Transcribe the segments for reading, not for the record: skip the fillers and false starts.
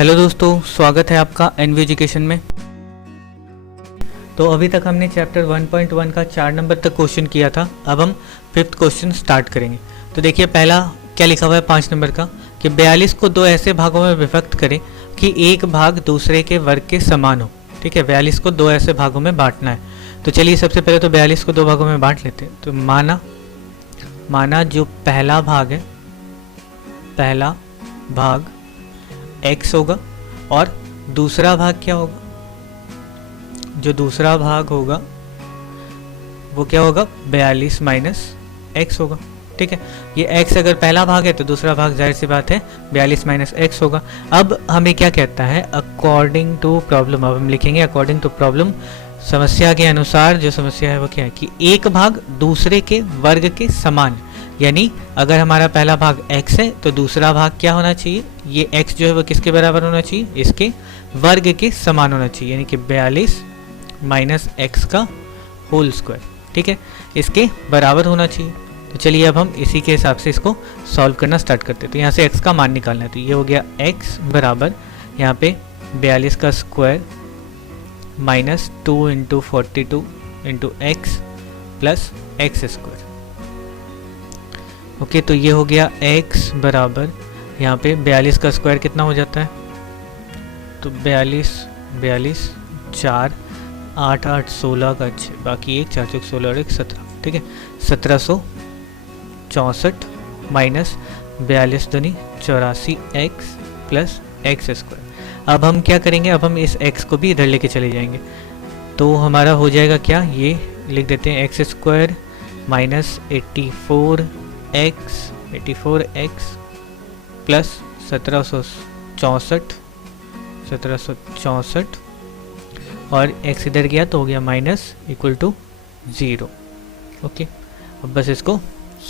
Hello दोस्तों, स्वागत है आपका एनवी एजुकेशन में। तो अभी तक हमने चैप्टर 1.1 का 4 नंबर तक क्वेश्चन किया था। अब हम 5th क्वेश्चन स्टार्ट करेंगे। तो देखिए पहला क्या लिखा हुआ है 5 नंबर का कि 42 को दो ऐसे भागों में विभक्त करें कि एक भाग दूसरे के वर्ग के समान हो। ठीक है, 42 को दो ऐसे भागों में बांटना है। तो चलिए सबसे पहले तो 42 को दो भागों में बांट लेते हैं। तो माना जो पहला भाग है, पहला भाग x होगा और दूसरा भाग क्या होगा, जो दूसरा भाग होगा वो क्या होगा 42 माइनस एक्स होगा। ठीक है, ये x अगर पहला भाग है तो दूसरा भाग जाहिर सी बात है 42 माइनस एक्स होगा। अब हमें क्या कहता है अकॉर्डिंग टू प्रॉब्लम, अब हम लिखेंगे अकॉर्डिंग टू प्रॉब्लम, समस्या के अनुसार जो समस्या है वो क्या है कि एक भाग दूसरे के वर्ग के समान, यानी अगर हमारा पहला भाग x है तो दूसरा भाग क्या होना चाहिए, ये x जो है वो किसके बराबर होना चाहिए, इसके वर्ग के समान होना चाहिए, यानी कि 42 माइनस एक्स का होल स्क्वायर। ठीक है, इसके बराबर होना चाहिए। तो चलिए अब हम इसी के हिसाब से इसको सॉल्व करना स्टार्ट करते हैं। तो यहाँ से x का मान निकालना है, तो ये हो गया x बराबर यहाँ पे 42 का square minus 2 into 42 into x plus x square. Okay, तो ये हो गया x बराबर यहाँ पे 42 का स्क्वायर कितना हो जाता है, तो 42 4 8 8 16 का 6, बाकी 1 4 4 16 और 1 17। ठीक है, 1764 माइनस 42 दूनी 84 एक्स प्लस एक्स स्क्वायर। अब हम क्या करेंगे, अब हम इस x को भी इधर लेके चले जाएंगे। तो हमारा हो जाएगा क्या, ये लिख देते हैं x square minus 84 x plus 1764 और x इधर गया तो हो गया माइनस इक्वल टू 0। ओके, अब बस इसको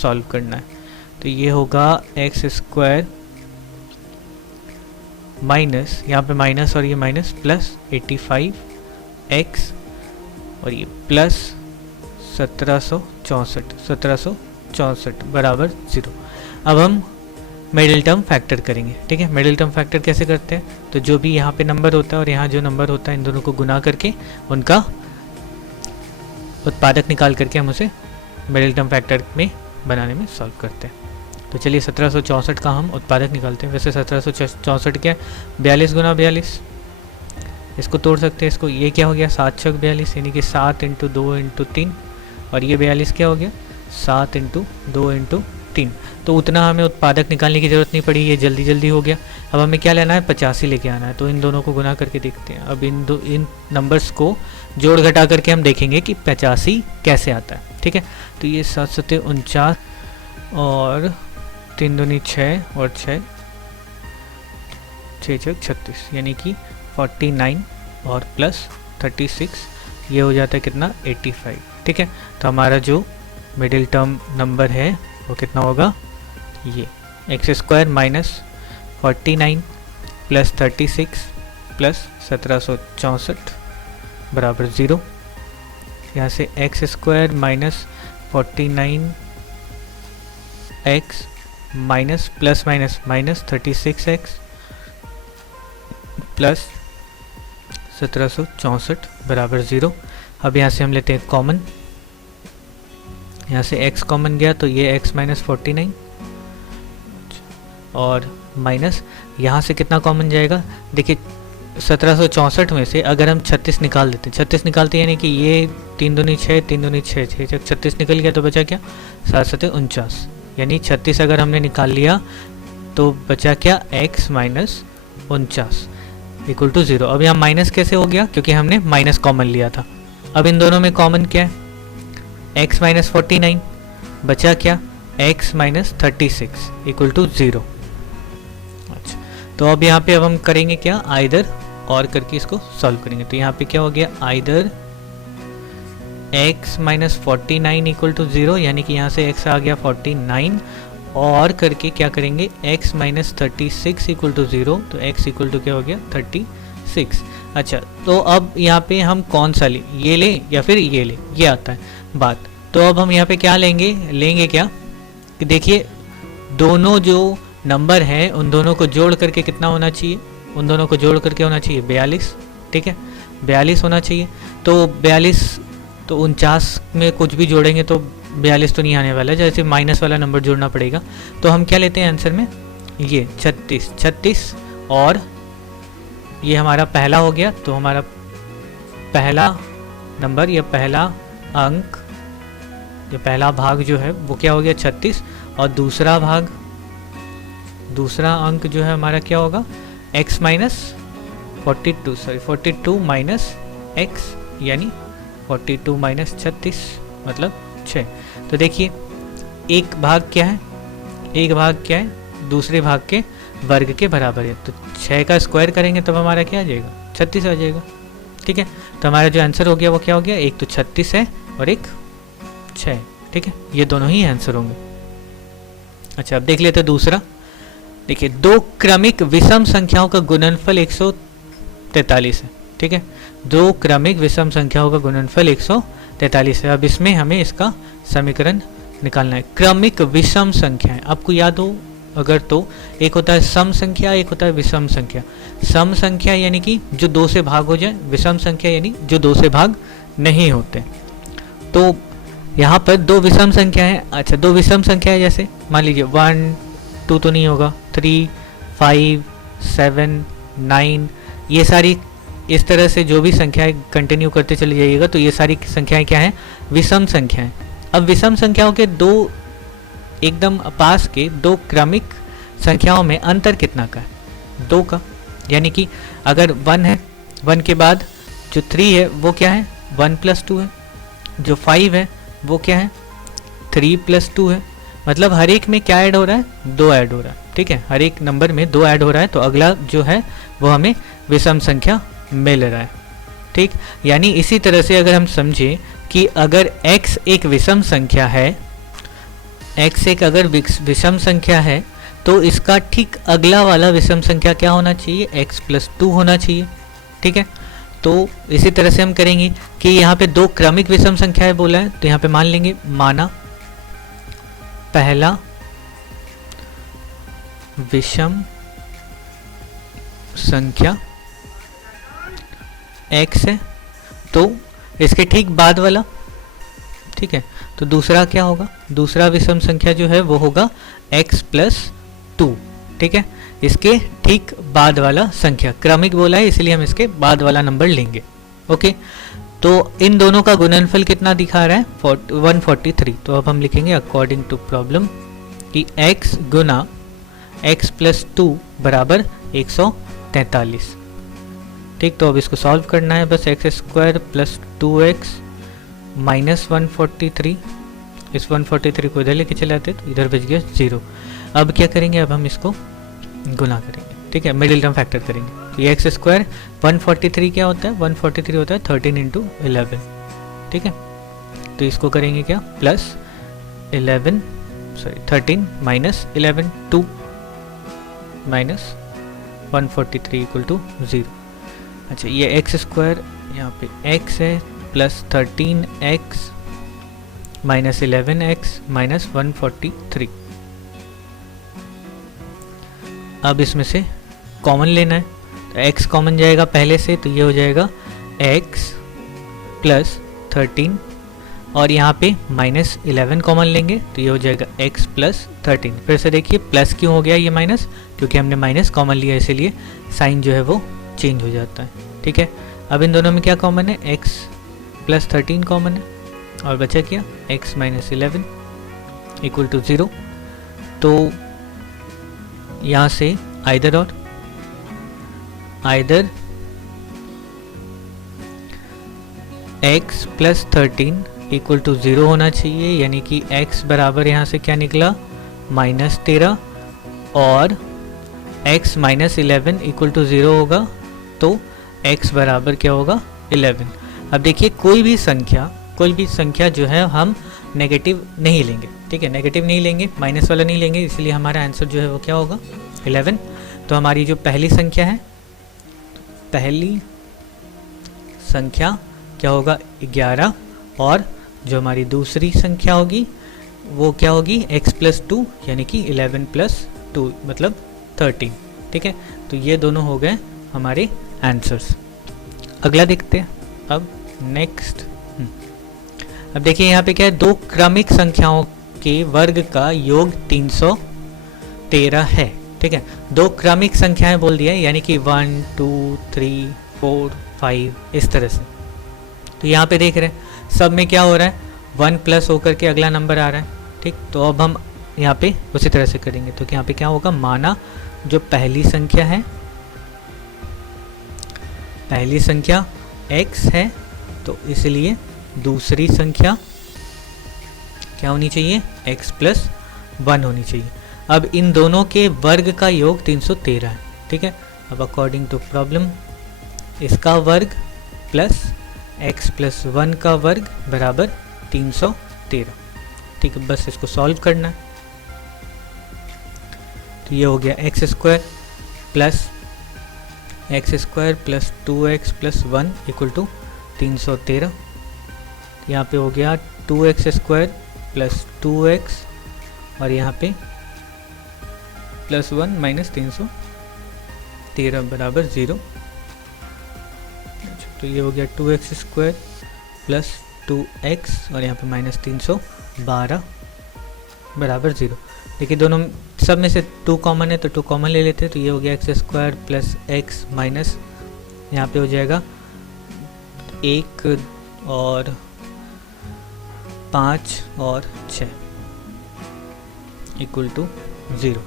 सॉल्व करना है। तो ये होगा एक्स स्क्वायर माइनस, यहाँ पे माइनस और ये माइनस प्लस 85 एक्स और ये प्लस 1764 बराबर 0। अब हम मिडिल टर्म फैक्टर करेंगे। ठीक है, मिडिल टर्म फैक्टर कैसे करते हैं, तो जो भी यहाँ पे नंबर होता है और यहाँ जो नंबर होता है इन दोनों को गुना करके उनका उत्पादक निकाल करके हम उसे मिडिल टर्म फैक्टर में बनाने में सॉल्व करते हैं। तो चलिए 1764 का हम उत्पादक निकालते हैं। वैसे 1764 क्या है, 42 गुना 42, इसको तोड़ सकते हैं इसको, ये क्या हो गया 7 छक 42, यानी कि 7 इंटू 2 इंटू 3, और ये 42 क्या हो गया 7 इंटू 2 इंटू 3। तो उतना हमें उत्पादक निकालने की ज़रूरत नहीं पड़ी, ये जल्दी हो गया। अब हमें क्या लेना है 85 लेके आना है। तो इन दोनों को गुना करके देखते हैं। अब इन नंबर्स को जोड़ घटा करके हम देखेंगे कि 85 कैसे आता है। ठीक है, तो ये 7 7 49 और 3 दूनी 6 और 6 6 6 36, यानी कि 49 और प्लस 36, ये हो जाता है कितना 85। ठीक है, तो हमारा जो मिडिल टर्म नंबर है वो कितना होगा, ये x square minus 49 plus 36 plus 1764 बराबर 0। यहाँ से x square minus 49 x minus plus minus minus 36 x plus 1764 बराबर 0। अब यहाँ से हम लेते हैं कॉमन, यहाँ से x कॉमन गया तो ये x माइनस 49 और माइनस यहाँ से कितना कॉमन जाएगा, देखिए 1764 में से अगर हम 36 निकाल देते हैं, 36 निकालते हैं यानी कि ये 3 दूनी 6 3 दूनी 6 6 36 निकल गया, तो बचा क्या 7 7 49, यानी 36 अगर हमने निकाल लिया तो बचा क्या x माइनस 49 इक्वल टू 0। अब यहाँ माइनस कैसे हो गया, क्योंकि हमने माइनस कॉमन लिया था। अब इन दोनों में कॉमन क्या है, x माइनस 49 बचा क्या x माइनस 36 इक्वल टू 0। अच्छा, तो अब यहाँ पे अब हम करेंगे क्या, आइदर और करके इसको सॉल्व करेंगे। तो यहाँ पे क्या हो गया, either x minus 49 equal to 0, यानी कि यहाँ से x आ गया 49, और करके क्या करेंगे x माइनस 36 इक्वल टू 0, तो x इक्वल टू क्या हो गया 36। अच्छा, तो अब यहाँ पे हम कौन सा ले, ये ले या फिर ये ले, ये आता है बात। तो अब हम यहाँ पे क्या लेंगे क्या कि देखिए दोनों जो नंबर हैं उन दोनों को जोड़ करके कितना होना चाहिए, उन दोनों को जोड़ करके होना चाहिए 42, ठीक है, 42 होना चाहिए। तो 42, तो 49 में कुछ भी जोड़ेंगे तो 42 तो नहीं आने वाला, जैसे माइनस वाला नंबर जोड़ना पड़ेगा। तो हम क्या लेते हैं आंसर में, ये 36 और ये हमारा पहला हो गया, तो हमारा पहला नंबर या पहला अंक या पहला भाग जो है वो क्या हो गया 36, और दूसरा अंक जो है हमारा क्या होगा x माइनस 42 माइनस x, यानी 42 माइनस 36 मतलब 6। तो देखिए एक भाग क्या है, दूसरे भाग के वर्ग के बराबर है, तो 6 का स्क्वायर करेंगे तब हमारा क्या आ जाएगा 36 आ जाएगा, ठीक है। तो हमारा जो आंसर हो गया वो क्या हो गया, एक तो 36 है और एक 6, ठीक है, ये दोनों ही आंसर होंगे। अच्छा अब देख लेते हैं दूसरा। देखिए दो क्रमिक विषम संख्याओं का गुणनफल 143 है, ठीक है, दो क्रमिक विषम संख्याओं का गुणनफल 143 है। अब इसमें हमें इसका समीकरण निकालना है। क्रमिक विषम संख्याएं आपको याद हो अगर तो एक होता है सम संख्या, एक होता है विषम संख्या। सम संख्या यानी कि जो 2 से भाग हो जाए, विषम संख्या यानी जो 2 से भाग नहीं होते। तो यहाँ पर दो विषम संख्या है। अच्छा दो विषम संख्या है, जैसे मान लीजिए 1 2 तो नहीं होगा, 3 5 7 9, ये सारी इस तरह से जो भी संख्याएं कंटिन्यू करते चले जाइएगा तो ये सारी संख्याएं क्या हैं, विषम संख्याएं। अब विषम संख्याओं के दो एकदम पास के दो क्रमिक संख्याओं में अंतर कितना का है, 2 का। यानी कि अगर 1 है, 1 के बाद जो 3 है वो क्या है 1 + 2 है, जो 5 है वो क्या है 3 + 2 है। मतलब हर एक में क्या ऐड हो रहा है, 2 ऐड हो रहा है, ठीक है, हर एक नंबर में 2 ऐड हो रहा है। तो अगला जो है वो हमें विषम संख्या मिल रहा है, ठीक। यानी इसी तरह से अगर हम समझें कि अगर x एक विषम संख्या है, x एक अगर विषम संख्या है तो इसका ठीक अगला वाला विषम संख्या क्या होना चाहिए, x + 2 होना चाहिए, ठीक है। तो इसी तरह से हम करेंगे कि यहाँ पे दो क्रमिक विषम संख्याएं बोला है, तो यहाँ पे मान लेंगे, माना पहला विषम संख्या x है, तो इसके ठीक बाद वाला, ठीक है, तो दूसरा क्या होगा, दूसरा विषम संख्या जो है वो होगा x + 2, ठीक है, इसके ठीक बाद वाला संख्या। क्रमिक बोला है इसलिए हम इसके बाद वाला नंबर लेंगे, ओके। तो इन दोनों का गुणनफल कितना दिखा रहा है 143। तो अब हम लिखेंगे अकॉर्डिंग टू प्रॉब्लम कि x गुना x + 2 बराबर 143, ठीक। तो अब इसको सॉल्व करना है, बस x² + 2x माइनस 143, इस 143 को इधर लेके चले आते तो इधर बच गया 0। अब क्या करेंगे, अब हम इसको गुना करेंगे, ठीक है, मिडिल टर्म फैक्टर करेंगे। तो ये x² 143 क्या होता है, 143 होता है 13 × 11, ठीक है। तो इसको करेंगे क्या, +13 माइनस 11 2 माइनस 143 = 0। अच्छा ये x² यहाँ पे x है +13x माइनस 11x माइनस 143। अब इसमें से कॉमन लेना है, तो x कॉमन जाएगा पहले से, तो ये हो जाएगा x + 13 और यहाँ पे -11 कॉमन लेंगे तो ये हो जाएगा x + 13। फिर से देखिए प्लस क्यों हो गया ये माइनस, क्योंकि हमने माइनस कॉमन लिया इसीलिए साइन जो है वो चेंज हो जाता है, ठीक है। अब इन दोनों में क्या कॉमन है, x + 13 कॉमन है और बचा क्या x - 11 = 0। तो यहाँ से आइदर x + 13 = 0 होना चाहिए, यानी कि x बराबर यहाँ से क्या निकला -13 और x - 11 = 0 होगा, तो x बराबर क्या होगा 11। अब देखिए कोई भी संख्या जो है हम नेगेटिव नहीं लेंगे, ठीक है, नेगेटिव नहीं लेंगे, माइनस वाला नहीं लेंगे, इसलिए हमारा आंसर जो है वो क्या होगा 11। तो हमारी जो पहली संख्या है, पहली संख्या क्या होगा 11 और जो हमारी दूसरी संख्या होगी वो क्या होगी x + 2 यानी कि 11 + 2 मतलब 13, ठीक है। तो ये दोनों हो गए हमारे आंसर्स। अगला देखते हैं अब नेक्स्ट। अब देखिए यहाँ पे क्या है, दो क्रमिक संख्याओं के वर्ग का योग 313 है। ठीक है, दो क्रमिक संख्याएं बोल दिया है, यानी कि 1 2 3 4 5 इस तरह से। तो यहाँ पे देख रहे हैं सब में क्या हो रहा है, 1 प्लस होकर के अगला नंबर आ रहा है। ठीक, तो अब हम यहाँ पे उसी तरह से करेंगे। तो यहाँ पे क्या होगा, माना जो पहली संख्या है, पहली संख्या x है, तो इसलिए दूसरी संख्या क्या होनी चाहिए, x प्लस 1 होनी चाहिए। अब इन दोनों के वर्ग का योग 313 है। ठीक है, अब अकॉर्डिंग टू प्रॉब्लम इसका वर्ग प्लस x प्लस 1 का वर्ग बराबर 313। ठीक है, बस इसको सॉल्व करना है। तो ये हो गया X square plus 2x plus 1 equal to 313। यहाँ पे हो गया 2x स्क्वायर प्लस 2x और यहाँ पे प्लस 1 माइनस 313 बराबर 0। तो ये हो गया 2x स्क्वायर प्लस 2x और यहाँ पे माइनस 312 बराबर 0। देखिए दोनों सब में से 2 कॉमन है तो 2 कॉमन ले लेते हैं। तो ये हो गया X square plus X minus यहाँ पे हो जाएगा 1 और 5 और 6 इक्वल टू 0।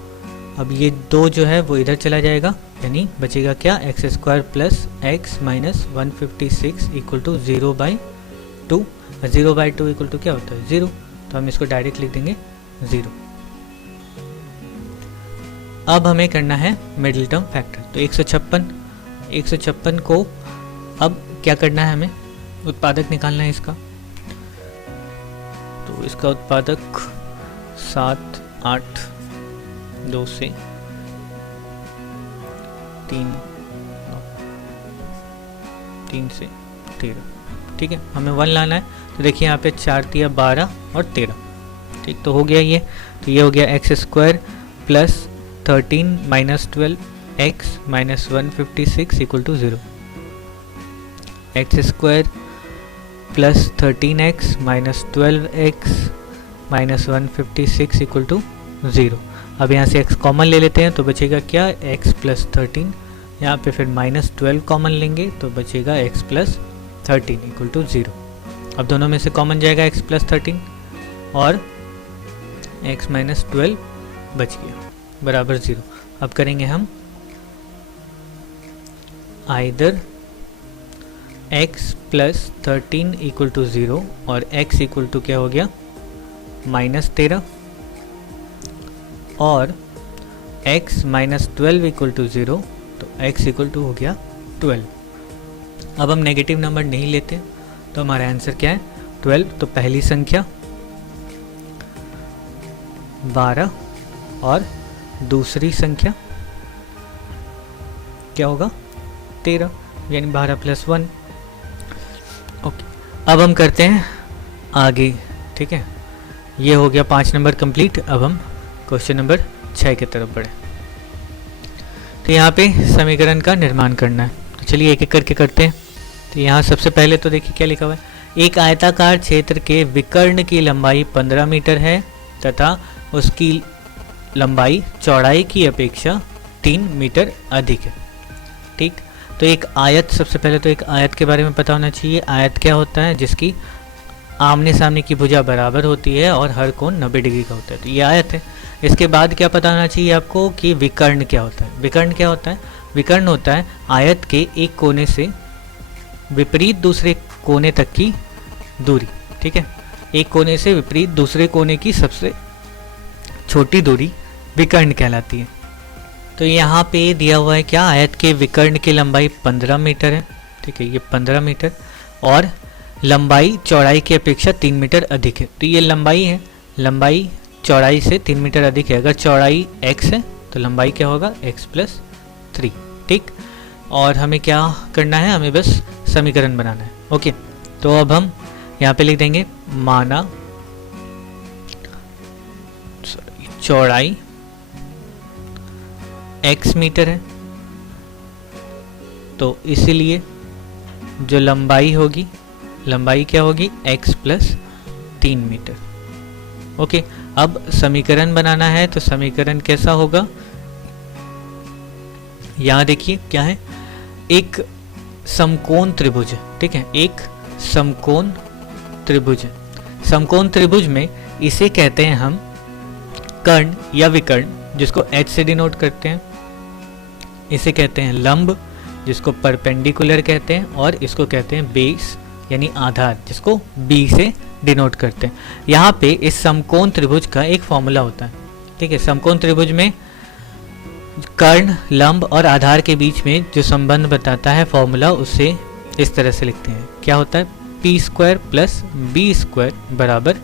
अब ये 2 जो है वो इधर चला जाएगा, यानी बचेगा क्या, X square plus X minus 156 equal to 0/2। 0/2 equal to क्या होता है, 0। तो हम इसको डायरेक्ट लिख देंगे 0। अब हमें करना है मिडिल टर्म फैक्टर। तो 156 को अब क्या करना है, हमें उत्पादक निकालना है इसका। तो इसका उत्पादक 7 8 2 से 3 से 13। ठीक है, हमें 1 लाना है। तो देखिए यहाँ पे 4 तिया 12 और 13। ठीक, तो हो गया ये। तो ये हो गया X square plus 13 minus 12 X minus 156 equal to 0। X square plus 13x minus 12x minus 156 equal to 0। अब यहाँ से x कॉमन ले लेते हैं तो बचेगा क्या, x प्लस 13। यहाँ पे फिर माइनस 12 कॉमन लेंगे तो बचेगा x प्लस 13 इक्वल टू 0। अब दोनों में से कॉमन जाएगा x प्लस 13 और x माइनस 12 बच गया बराबर 0। अब करेंगे हम either x plus 13 equal to 0 और x इक्वल टू क्या हो गया, माइनस 13 और x माइनस 12 इक्वल टू 0, तो x इक्वल टू हो गया 12। अब हम नेगेटिव नंबर नहीं लेते तो हमारा आंसर क्या है, 12। तो पहली संख्या 12 और दूसरी संख्या क्या होगा, 13, यानी 12 प्लस 1। ओके, अब हम करते हैं आगे। ठीक है, ये हो गया 5 नंबर कंप्लीट। अब हम क्वेश्चन नंबर 6 की तरफ बढ़े। तो यहाँ पे समीकरण का निर्माण करना है। तो चलिए एक एक करके करते हैं। तो यहाँ सबसे पहले तो देखिए क्या लिखा हुआ है, एक आयताकार क्षेत्र के विकर्ण की लंबाई 15 मीटर है तथा उसकी लंबाई चौड़ाई की अपेक्षा 3 मीटर अधिक है। ठीक, तो एक आयत, सबसे पहले तो एक आयत के बारे में पता होना चाहिए। आयत क्या होता है, जिसकी आमने सामने की भुजा बराबर होती है और हर कोण 90 डिग्री का होता है, तो ये आयत है। इसके बाद क्या पता होना चाहिए आपको कि विकर्ण क्या होता है। विकर्ण क्या होता है, विकर्ण होता है आयत के एक कोने से विपरीत दूसरे कोने तक की दूरी। ठीक है, एक कोने से विपरीत दूसरे कोने की सबसे छोटी दूरी विकर्ण कहलाती है। तो यहाँ पे दिया हुआ है क्या, आयत के विकर्ण की लंबाई 15 मीटर है। ठीक है, ये 15 मीटर और लंबाई चौड़ाई की अपेक्षा 3 मीटर अधिक है। तो ये लंबाई है, लंबाई चौड़ाई से 3 मीटर अधिक है। अगर चौड़ाई x है तो लंबाई क्या होगा, x प्लस 3। ठीक, और हमें क्या करना है, हमें बस समीकरण बनाना है। ओके, तो अब हम यहाँ पे लिख देंगे, माना चौड़ाई x मीटर है तो इसीलिए जो लंबाई होगी, लंबाई क्या होगी, x प्लस 3 मीटर। ओके, अब समीकरण बनाना है तो समीकरण कैसा होगा, यहाँ देखिए क्या है, एक समकोण त्रिभुज है, ठीक है, एक समकोण त्रिभुज है। समकोण त्रिभुज में इसे कहते हैं हम कर्ण या विकर्ण, जिसको h से डिनोट करते हैं। इसे कहते हैं लंब, जिसको परपेंडिकुलर कहते हैं, और इसको कहते हैं बेस यानी आधार, जिसको b से डिनोट करते हैं। यहाँ पे इस समकोण त्रिभुज का एक फॉर्मूला होता है, ठीक है। समकोण त्रिभुज में कर्ण, लंब और आधार के बीच में जो संबंध बताता है फॉर्मूला, उसे इस तरह से लिखते हैं, क्या होता है, p square plus b square बराबर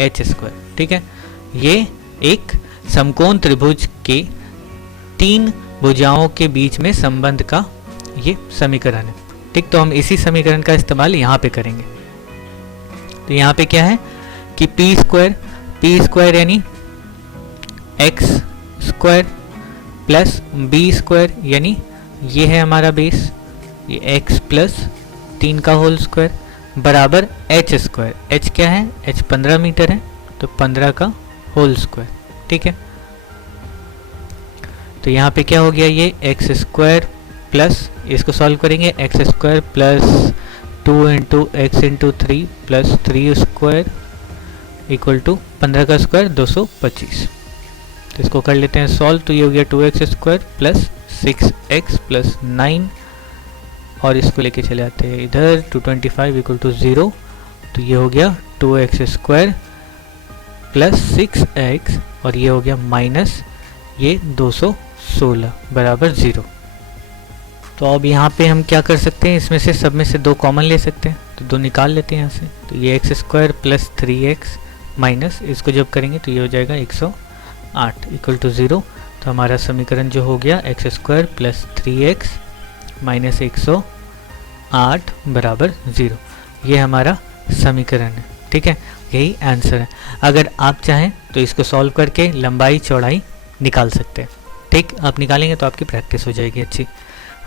h स्क्वायर, ठीक है। ये एक समकोण त्रिभुज के 3 भुजाओं के बीच में संबंध का ये समीकरण है, ठीक। तो हम इसी समीकरण का इस्तेमाल यहाँ पे करेंगे। तो यहाँ पे क्या है कि p स्क्वायर यानी x square plus b square यानी ये है हमारा बेस, ये x प्लस 3 का होल स्क्वायर बराबर h स्क्वायर। h क्या है, h 15 मीटर है, तो 15 का होल स्क्वायर, ठीक है। तो यहाँ पे क्या हो गया, ये x स्क्वायर प्लस, इसको सॉल्व करेंगे, x square plus 2 into X into 3 plus 3 square equal to 15 का स्क्वायर 225। तो इसको कर लेते हैं सॉल्व, तो ये हो गया 2x square plus 6x plus 9, और इसको लेके चले आते हैं इधर, 225 इक्वल टू 0। तो ये हो गया 2x स्क्वायर प्लस 6x, और ये हो गया माइनस ये 216 बराबर 0। तो अब यहाँ पे हम क्या कर सकते हैं, इसमें से सब में से 2 कॉमन ले सकते हैं, तो 2 निकाल लेते हैं यहाँ से। तो ये x square plus 3x minus इसको जब करेंगे तो ये हो जाएगा 108 इक्वल टू 0। तो हमारा समीकरण जो हो गया x square plus 3x minus 108 बराबर 0, ये हमारा समीकरण है, ठीक है। यही आंसर है। अगर आप चाहें तो इसको सॉल्व करके लंबाई चौड़ाई निकाल सकते हैं, ठीक। आप निकालेंगे तो आपकी प्रैक्टिस हो जाएगी अच्छी।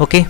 ओके।